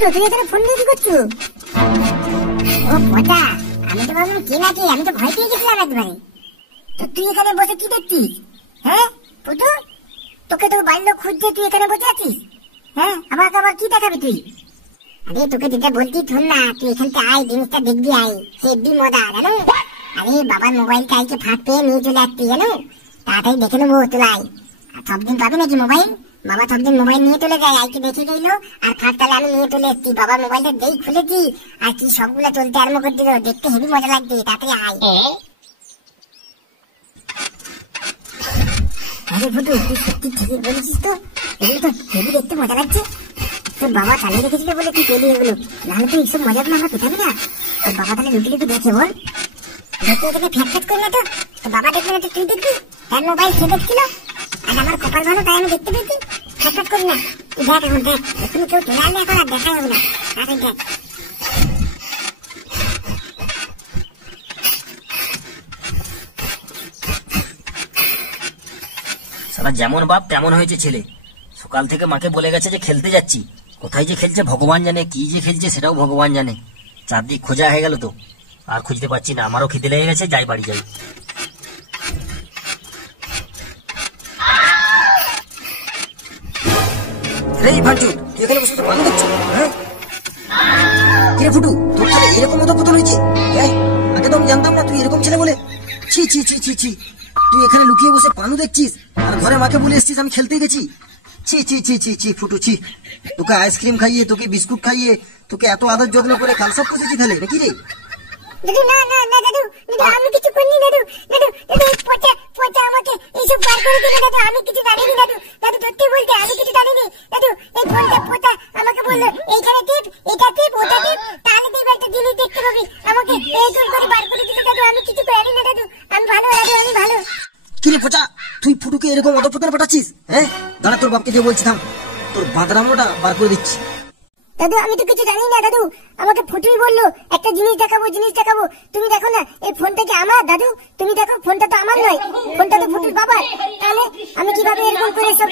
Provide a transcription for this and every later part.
ফুটো তুই এখানে ফোন দিয়ে কি করছো? ও পচা, আমি তো ভাবলাম কে নাকি, আমি তো ভয় পেয়ে গেছিলাম একবারে। তো তুই এখানে বসে কি দেখছিস? হ্যাঁ ফুটো, তোকে তো বাড়ির লোক খুঁজছে, তুই এখানে বসে আছিস? হ্যাঁ আমাকে আবার কি দেখাবি তুই? আরে তোকে যেটা বলছি শোন না, তুই এখানটা আয়, জিনিসটা দেখবি আয়, হেব্বি মজা জানো। আরে বাবার মোবাইল কালকে ফাঁক পেয়ে নিয়ে চলে আসছি জানো, তাড়াতাড়ি দেখে নেবো তোলাই। সবদিন পাবি নাকি মোবাইল? বাবা সবদিন মোবাইল নিয়ে চলে যায়, আইকে দেখে গেলো আর ফাঁক তাহলে আমি নিয়ে চলে এসেছি। বাবার মোবাইলটা যেই খুলেছি আর কি সবগুলা চলতে আরম্ভ করে দিল, দেখতে হেবি মজা লাগছে, তাড়াতাড়ি আয়। আরে ফুটু তুই সত্যি ঠিকই বলেছিস তো, এগুলো তো হেবি দেখতে মজা লাগছে। তোর বাবা চালিয়ে রেখেছিল বলে তুই পেলি এগুলো, নাহলে তো এইসব মজাগুলো আমরা পেতাম না। তোর বাবা তাহলে লুকি লুকি দেখে বল, দেখে এটাকে ফ্যাট করে না তো, তোর বাবা দেখবে না তো তুই দেখবি? তার মোবাইল সে দেখছিল, আর আমার কপাল ভালো তাই আমি দেখতে পেয়েছি। ফ্যাট করি না, তুই দেখ এখন দেখ, এখনই কেউ চলে আসলে এখন আর দেখা যাবে না, তাড়াতাড়ি দেখ। সারা যেমন বাপ তেমন হয়েছে ছেলে। সকাল থেকে মাকে বলে গেছে যে খেলতে যাচ্ছি, কোথায় যে খেলছে ভগবান জানে, কি যে খেলছে সেটাও ভগবান জানে। চারদিক খোঁজা হয়ে গেল তো আর খুঁজতে পারছি না, আমারও খিদে লেগে গেছে, যাই বাড়ি যাই। ভাঞ্চু তুই এখানে বসে পানি দেখছো? হ্যাঁ কিরে ফুটু, তোর ছেলে এরকম অধঃপতন হয়েছে? আগে তো আমি জানতাম না তুই এরকম ছেলে বলে। ছি ছি ছি ছি ছি, তুই এখানে লুকিয়ে বসে পানু দেখছিস আর ঘরে মাকে বলে এসছিস আমি খেলতে গেছি। ছি ছি ছি ছি ছি ফুটু ছি, তোকে আইসক্রিম খাইয়ে, তোকে বিস্কুট খাইয়ে, তোকে এত আদর যত্ন করে কাল সব পুষেছি খেলে নাকি রে? দাদু না না না দাদু, দাদু আমি কিছু করিনি দাদু, দাদু দাদু পচা পচা আমাকে এইসব বার করে দিল দাদু, আমি কিছু জানিনি দাদু, দাদু সত্যি বলতে আমি কিছু জানিনি দাদু। এই ফোনটা পচা আমাকে বললো এইখানে টিপ, এটা টিপ, ওটা টিপ, তাহলে তুই একটা জিনিস দেখতে পাবি, আমাকে এইরকম করে বার করে দিল দাদু, আমি কিছু করিনি না দাদু, আমি ভালো দাদু, আমি ভালো। কিরে পচা, তুই ফুটুকে এরকম অধঃপতনে পাঠাচ্ছিস? হ্যাঁ দাঁড়া, তোর বাপকে দিয়ে বলছি, থাম, তোর বাঁদরামোটা বার করে দিচ্ছি। দাদু আমি তো কিছু জানি না দাদু, আমাকে ফুটুই বললো একটা জিনিস দেখাবো, জিনিস দেখাবো। তুমি দেখো না এই ফোনটা কি আমার দাদু? তুমি দেখো ফোনটা তো আমার নয়, ফোনটা তো ফুটুর বাবার। তাহলে আমি কিভাবে এরকম করে সব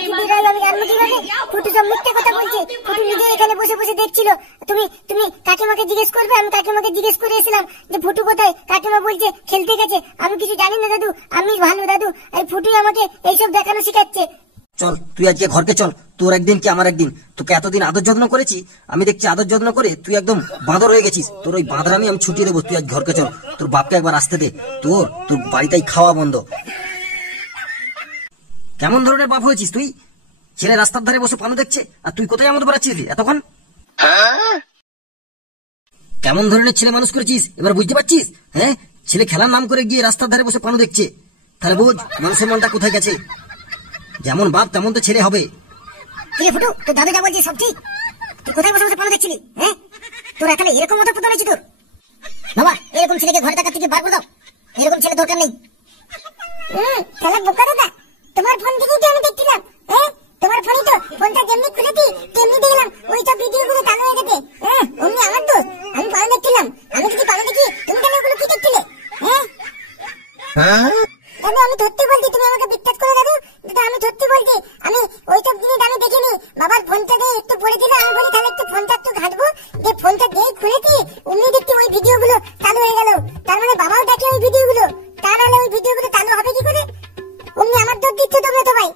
আমি জানবো কিভাবে? ফুটু সব মিথ্যে কথা বলছে, ফুটু নিজে এখানে বসে বসে দেখছিল। তুমি তুমি কাকিমাকে জিজ্ঞেস করবে, আমি কাকিমাকে জিজ্ঞেস করে এসেছিলাম যে ফুটু কোথায়, কাকিমা বলছে খেলতে গেছে। আমি কিছু জানি না দাদু, আমি ভালো দাদু, এই ফুটুই আমাকে এইসব দেখানো শিখাচ্ছে। চল তুই আজকে ঘরকে চল, তোর একদিন কি আমার একদিন। তোকে এতদিন আদর যত্ন করেছি, আমি দেখছি আদর যত্ন করে তুই একদম বাঁদর হয়ে গেছিস। তোর ওই বাঁদরামি আমি ছুটিয়ে দেবো, তুই আজ ঘরকে চল, তোর বাপকে একবার আসতে দে, তোর তোর বাড়িতেই খাওয়া বন্ধ। কেমন ধরনের বাপ হয়েছিস তুই? ছেলে রাস্তার ধারে বসে পানু দেখছে আর তুই কোথায় আমাদের বেড়াচ্ছিলি এতক্ষণ? কেমন ধরনের ছেলে মানুষ করেছিস এবার বুঝতে পারছিস? হ্যাঁ ছেলে খেলার নাম করে গিয়ে রাস্তার ধারে বসে পানু দেখছে, তাহলে বোঝ মানুষের মনটা কোথায় গেছে। যেমন বাপ তেমন তো ছেলে হবে। ফুটু তোর দাদু যা বলছিস সব ঠিক, তুই কোথায় বসে বসে পানু দেখছিলি? হ্যাঁ তোর এখানে এরকম অধঃপতন হয়েছে তোর? বাবা এরকম ছেলেকে ঘরে টাকা থেকে বার করে দাও, এরকম ছেলে দরকার নেই। খেলার বোকা দাদা, তোমার ফোন থেকেই তো আমি দেখছিলাম। হ্যাঁ তোমার ফোনই তো, ফোনটা যেমনি খুলেছি তেমনি দেখলাম ওই সব ভিডিও গুলো চালু হয়ে গেছে। হ্যাঁ অমনি আমার দোষ, আমি পানু দেখছিলাম। আমি কিছু পানু দেখি, তুমি তাহলে ওগুলো কি দেখছিলে? হ্যাঁ দাদু আমি সত্যি বলছি, তুমি আমাকে বিশ্বাস করে দাদু, দাদা আমি সত্যি বলছি, আমি ওইসব জিনিস আমি দেখিনি। বাবার ফোনটা দিয়ে একটু পড়েছিল, আমি বলি তাহলে একটু ফোনটা একটু ঘাটবো, যে ফোনটা যেই খুলেছি অমনি দেখছি ওই ভিডিও গুলো চালু হয়ে গেল। তার মানে বাবাও দেখে ওই ভিডিও গুলো, তা নাহলে ওই ভিডিও গুলো চালু হবে কি করে? অমনি আমার দোষ দিচ্ছ তোমরা সবাই।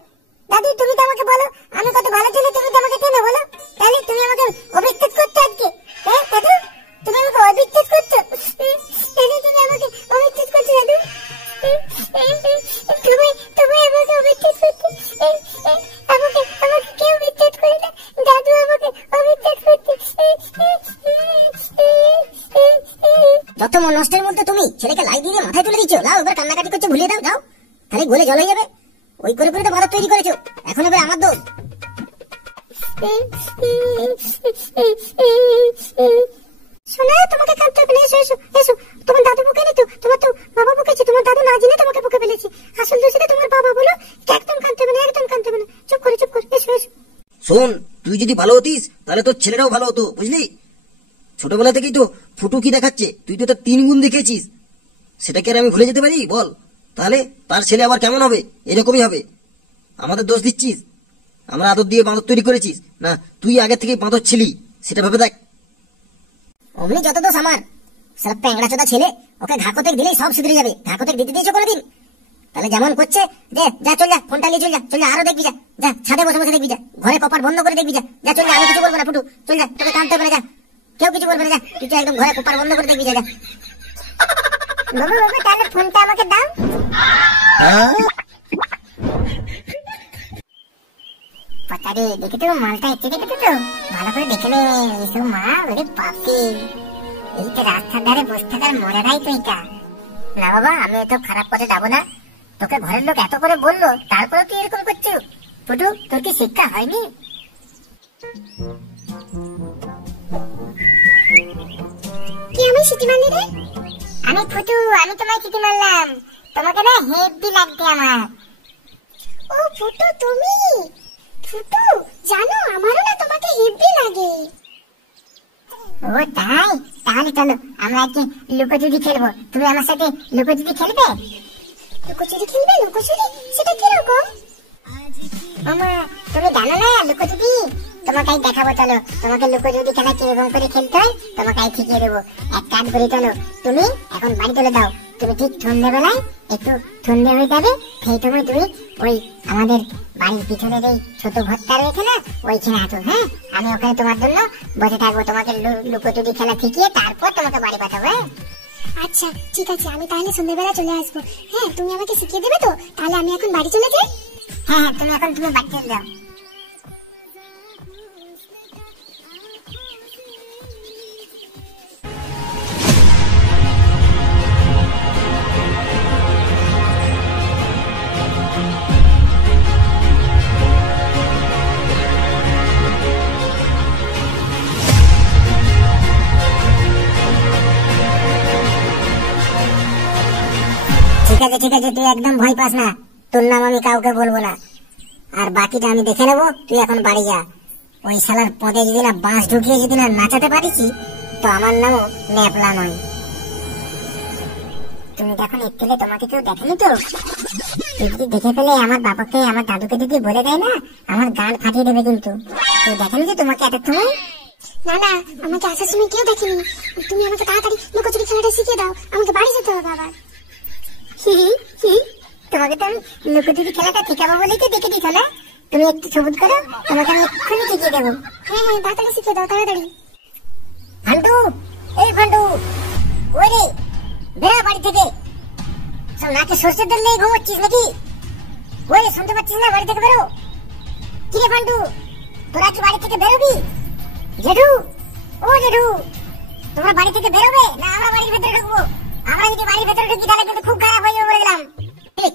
দাদু তুমি তো আমাকে বলো আমি কত ভালো ছেলে, তুমি তো আমাকে চেনো বলো, তাহলে তুমি আমাকে অবিশ্বাস করছো আজকে? হ্যাঁ দাদু তুমি আমাকে অবিশ্বাস করছো, তুমি আমাকে অবিশ্বাস করছো দাদু, তুমি আমাকে অবিশ্বাস করছো, আমাকে কেউ বিশ্বাস করে না, দাদু আমাকে অবিশ্বাস করছে। যত নষ্টের মধ্যে তুমি ছেলেকে লাই দিয়ে মাথায় তুলে দিচ্ছ, লাও এবার কান্নাকাটি করছে ভুলিয়ে দাও, যাও তাহলে গলে জল হয়ে যাবে। ওই করে করে তো বাধা তৈরি করেছো, এখন এবার আমার দোষ। শোনা তোমাকে কাঁদতে হবে না, এসো এসো এসো, তোমার দাদু বকে নি তো, তোমার তো বাবা বকেছে, তোমার দাদু না জেনে তোমাকে বকে ফেলেছে, আসল দোষীটা তোমার বাবা, বলো একদম কাঁদতে হবে না, একদম কাঁদতে হবে না, চুপ করে এসো এসো। শোন তুই যদি ভালো হতিস তাহলে তোর ছেলেরাও ভালো হতো, বুঝলি? ছোটবেলা থেকেই তো ফুটু কি দেখাচ্ছে, তুই তো তার 3 গুণ দেখেছিস, সেটাকে আর আমি ভুলে যেতে পারি বল? তাহলে তার ছেলে আবার কেমন হবে? এরকমই হবে। আমাদের দোষ দিচ্ছিস, আমরা আদর দিয়ে বাঁদর তৈরি করেছিস না, তুই আগে থেকে বাঁদর ছিলি, সেটা ভেবে দেখ। অমনি যত দোষ আমার। সালা প্যাংড়া চোদা ছেলে, ওকে ঘাকতে দিলেই সব শুধরে যাবে। ঘাকতে দিতে দিয়েছো কোনোদিন? তাহলে যেমন করছে যে যা চল যা, ফোনটা নিয়ে চল যা, চল যা আরো দেখবি যা, যা ছাদে বসে বসে দেখবি যা, ঘরে কপাট বন্ধ করে দেখবি যা, যা চল যা, আমি কিছু বলবো না ফুটু, চল যা, তোকে কাঁদতে হবে না, যা কেউ কিছু বলবে না, যা তুই যা একদম ঘরে কপাট বন্ধ করে দেখবি যা, যা। বাবু বাবু তাহলে ফোনটা আমাকে দাও। পাতারে দেখে তো মালটা এসে দেখে তো ভালো করে দেখে নে, এসব মাল ওরে পাপি। এই তো রাস্তার ধারে বসে থাকার মজাটাই তো এটা। না বাবা, আমি তো খারাপ পথে যাবো না, তোকে ঘরের লোক এত করে বললো তারপরে তুই এরকম করছো। ফুটু তোর কি শিক্ষা হয়নি? কি আমি সিটি মারলি রে? আমি ফুটু, আমি তোমায় সিটি মারলাম। তোমাকে না হেভি লাগবে আমার। ও ফুটু তুমি? ফুটু জানো আমারও না তোমাকে হেভি লাগে। ও তাই? তাহলে চলো আমরা আজকে লুকোচুরি খেলবো, তুমি আমার সাথে লুকোচুরি খেলবে? লুকোচুরি খেলবে? লুকোচুরি সেটা কিরকম? মামা তুমি জানো না লুকোচুরি? তোমাকে দেখাবো, চলো তোমাকে লুকোচুরি খেলা কিরকম করে খেলতে হয় তোমাকে শিখিয়ে দেবো। এক কাজ করি, চলো তুমি এখন বাড়ি চলে যাও। তুমি ঠিক সন্ধ্যেবেলায় একটু সন্ধ্যে হয়ে যাবে, সেই সময় তুমি ওই আমাদের বাড়ির পিছনের এই ছোট ঘরটা রয়েছে না, ওইখানে আসো। হ্যাঁ, আমি ওখানে তোমার জন্য বসে থাকবো, তোমাকে লুকোচুরি খেলা শিখিয়ে তারপর তোমাকে বাড়ি পাঠাবো। আচ্ছা ঠিক আছে, আমি তাহলে সন্ধ্যেবেলা চলে আসবো। হ্যাঁ তুমি আমাকে শিখিয়ে দেবে তো? তাহলে আমি এখন বাড়ি চলে যাই। হ্যাঁ তুমি এখন তুমি বাড়ি চলে যাও। ঠিক আছে, তুই একদম ভয় পাস না, তোর নাম আমি কাউকে বলবো না, আর বাকিটা আমি দেখে নেবো। তুই এখন বাড়ি যা। ওই শালার পদে যদি না বাঁশ ঢুকিয়ে যদি না নাচাতে পারিছি তো আমার নামও ন্যাপলা নয়। তুমি যখন এলে তোমাকে কেউ দেখেনি তো? তুই যদি দেখে ফেলে আমার বাবাকে আমার দাদুকে যদি বলে দেয় না, আমার গান ফাটিয়ে দেবে কিন্তু। তুই দেখেনি যে তোমাকে এতক্ষণ? না না, আমাকে আসার সময় কেউ দেখেনি। তুমি আমাকে তাড়াতাড়ি লুকোচুরি খেলাটা শিখিয়ে দাও, আমাকে বাড়ি যেতে হবে আবার। তোমাকে তো আমি লুকোচুরি খেলাটা শেখাবো বলেই তো দেখে দিত না। তুমি একটু সবুজ করো, তোমাকে আমি এক্ষুনি শিখিয়ে দেবো। হ্যাঁ হ্যাঁ, তাড়াতাড়ি শিখিয়ে দাও, তাড়াতাড়ি। ফান্টু, এই ফান্টু, ওই রে বেরো বাড়ি থেকে। সব নাকে সর্ষের তেল নিয়ে ঘুমাচ্ছিস নাকি? ওই শুনতে পাচ্ছিস না? বাড়ি থেকে বেরো। কি রে ফান্টু, তোরা কি বাড়ি থেকে বেরোবি? জেঠু, ও জেঠু, তোমরা বাড়ি থেকে বেরোবে না আমরা বাড়ির ভেতরে ঢুকবো? আমরা যদি বাড়ির ভেতরে ঢুকি তাহলে কিন্তু খুব খারাপ হয়ে যাবে বলে গেলাম।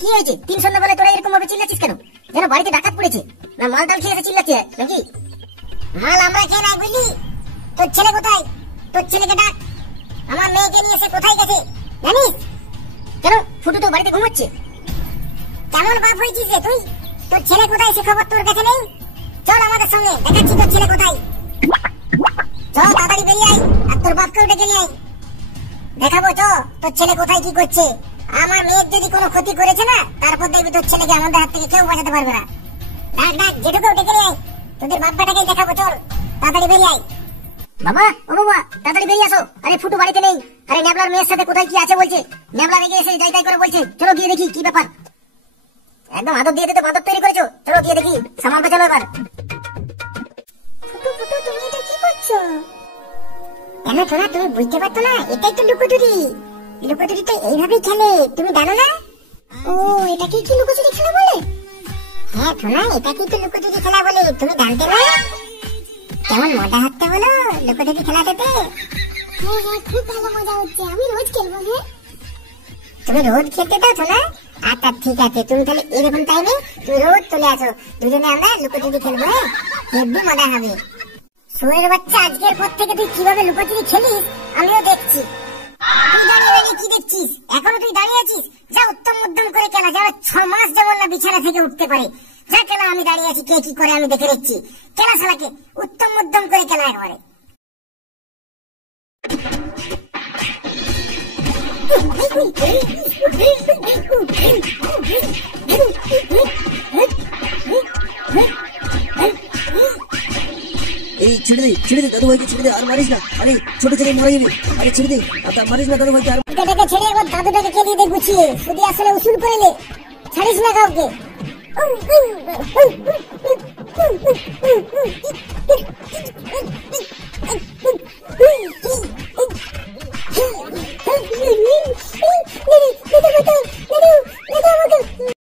কি হয়েছে? 3 সন্ধ্যা বেলা তোরা এরকম ভাবে চিল্লাচ্ছিস কেন? যেন বাড়িতে ডাকাত পড়েছে না মাল ডাল খেয়ে এসে চিল্লাচ্ছে নাকি? মাল আমরা খেয়ে নাই বুঝলি? তোর ছেলে কোথায়? তোর ছেলেকে ডাক, আমার মেয়েকে নিয়ে এসে কোথায় গেছে জানিস? কেন ফুটু তো বাড়িতে ঘুমাচ্ছে? কেমন বাপ হয়েছিস রে তুই? তোর ছেলে কোথায় সে খবর তোর কাছে নেই? চল আমাদের সঙ্গে, দেখাচ্ছি তোর ছেলে কোথায়। চল তাড়াতাড়ি বেরিয়ে আয়, আর তোর বাপকেও ডেকে নিয়ে আয়, দেখাবো তো তোর ছেলে কোথায় কি করছে। আমার মেয়ের যদি কোনো ক্ষতি করেছে না, তারপর দেখবি তোর ছেলেকে আমাদের হাত থেকে কেউ বাঁচাতে পারবে না। ডাক ডাক, যেটুকু ডেকে নিয়ে আয়, তোদের বাপ্পাটাকে দেখাবো। চল তাড়াতাড়ি বেরিয়ে আয়। বাবা, ও বাবা, তাড়াতাড়ি বেরিয়ে আসো। আরে ফুটু বাড়িতে নেই। আরে ন্যাবলার মেয়ের সাথে কোথায় কি আছে বলছে। ন্যাবলা রেগে এসে যাই তাই করে বলছে। চলো গিয়ে দেখি কি ব্যাপার। একদম আদর দিয়ে দিতে বাঁদর তৈরি করেছো। চলো গিয়ে দেখি, সামালটা চলো এবার। ফুটু ফুটু, তুমি এটা কি করছো? কেন তোরা তুমি বুঝতে পারতো না? এটাই তো লুকোচুরি। লুকোচুরি তো এইভাবেই খেলে, তুমি জানো না? ও, এটাকে কি লুকোচুরি খেলা বলে? হ্যাঁ সোনা, এটাকে তো লুকোচুরি খেলা বলে, তুমি জানতে না? কেমন মজা হচ্ছে বলো লুকোচুরি খেলাটাতে? হ্যাঁ হ্যাঁ, খুব ভালো মজা হচ্ছে, আমি রোজ খেলবো। হ্যাঁ, তুমি রোজ খেলতে দাও সোনা? আচ্ছা ঠিক আছে, তুমি তাহলে এরকম টাইমে তুমি রোজ চলে আসো, দুজনে আমরা লুকোচুরি খেলবো। হ্যাঁ, হেব্বি মজা হবে। শুয়োরের বাচ্চা, আজকের পর থেকে তুই কিভাবে লুকোচুরি খেলিস আমিও দেখছি। তুই দাঁড়িয়ে দাঁড়িয়ে কি দেখছিস? এখনো তুই দাঁড়িয়ে আছিস? যা উত্তম মধ্যম করে খেলা, যারা 6 মাস যেমন না বিছানা থেকে উঠতে পারে। যা খেলা, আমি দাঁড়িয়ে আছি, কে কি করে আমি দেখে নিচ্ছি। খেলা শালাকে উত্তম মধ্যম করে খেলা একবারে। এই ছেড়ে দে দাদু ভাইকে ছেড়ে দে, আর মারিস না, আরে ছোট ছেলে মারা যাবে, আরে ছেড়ে দে, আর মারিস না দাদু ভাইকে। আর টাকা ছেড়ে একবার দাদুটাকে খেলিয়ে দে গুছিয়ে, শুধু আসলে উসুল করে নে, ছাড়িস না কাউকে।